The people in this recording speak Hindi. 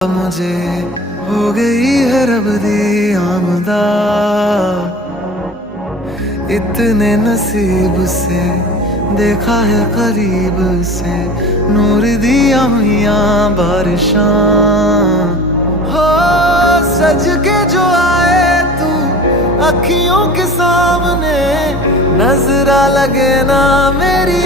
मुझे हो गई है रब दी आमदा, इतने नसीब से देखा है करीब से नूर दिया हुआ बारिशां। हो सज के जो आए तू अखियों के सामने, नजरा लगे ना मेरी